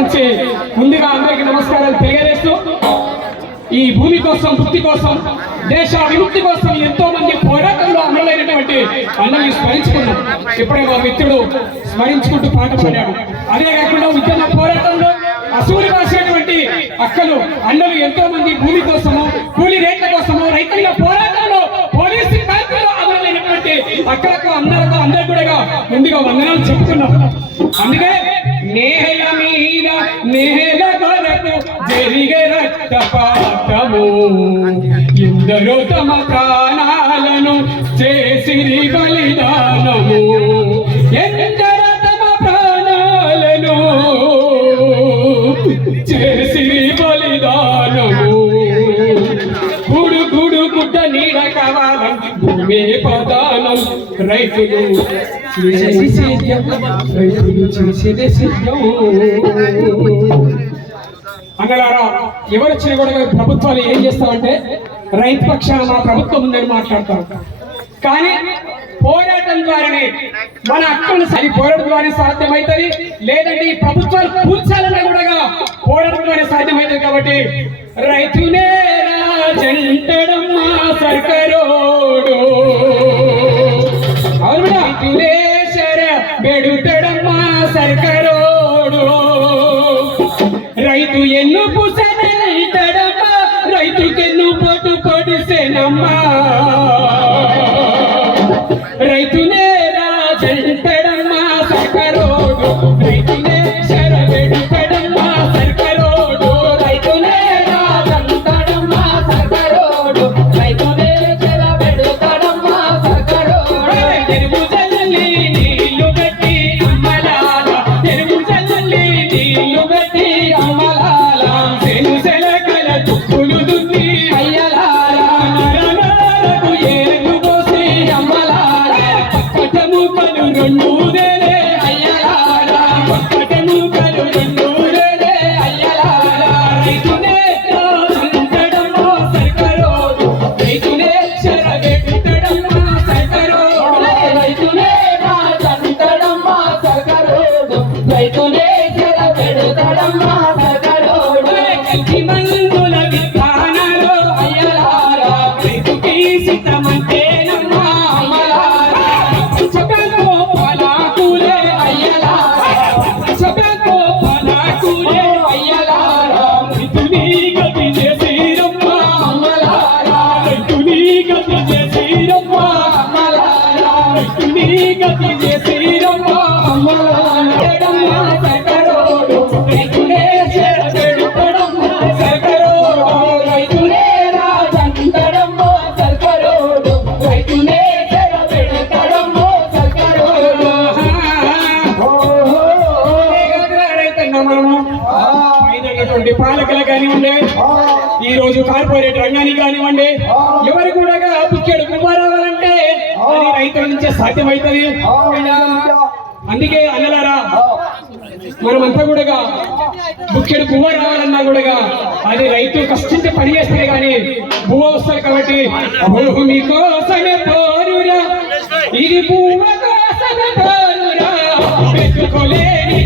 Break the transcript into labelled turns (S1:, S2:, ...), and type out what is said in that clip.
S1: నుంచి ముందుగా అందరికీ నమస్కారాలు తెలియజేస్తూ ఈ భూమి కోసం వృత్తి కోసం దేశ విముక్తి కోసం ఎంతో మంది పోరాటంలో అమలైనటువంటి అన్నల్ని స్మరించుకున్నాం ఇప్పుడే మా మిత్రుడు స్మరించుకుంటూ పాట పాడాడు. అదే కాకుండా ఉద్యమ పోరాటంలో అసూలు రాసినటువంటి అక్కలు అన్నలు ఎంతో మంది భూమి కోసము కూలి రేట్ల కోసము రైతుల పోరాటం ముందుగా వందనాలు చెప్తున్నాం. అందుకే నేల మీద నేల కొరకు జరిగే రక్తపాతము ఎందరో తమ ప్రాణాలను చేసిరి బలిదానము. ఎందరో తమ ప్రాణాలను చేసిరి రైతులు చేసేది సేద్యం రైతులు సేద్యం అన్నలారా ఎవరు వచ్చినా కూడా ప్రభుత్వాలు ఏం చేస్తామంటే రైతు పక్షాన మా ప్రభుత్వం ఉందని మాట్లాడతారు కానీ పోరాటం ద్వారానే మన హక్కులను సరి పోరాటం ద్వారా సాధ్యమవుతుంది. లేదంటే ఈ ప్రభుత్వాలు కూర్చాలన్నా కూడా పోరాటం ద్వారా సాధ్యమవుతుంది కాబట్టి రైతునే రాజంటడం మా సర్కరోడు. శర సర్కరోడు. రైతు ఎన్ను పుసనమ్మా రైతుకెన్ను పొట్టు పొడిసెనమ్మా. రైతునే రాజంటడమ్మా రైతుకి ఈ రోజు కార్పొరేట్ రంగానికి కానివ్వండి ఎవరు కూడా బుక్కెడు కుమారాలంటే రైతుల నుంచే సాధ్యమవుతుంది. అందుకే అన్నలారా మనమంతా కూడా బుక్కెడు పువ్వ రావాలన్నా కూడా అది రైతు కష్టించి పని చేస్తే గాని పువ్వ వస్తుంది కాబట్టి భూమి కోసమే పోరురా. ఇది పువ్వ కోసమే పోరురా. పెట్టుకోలేని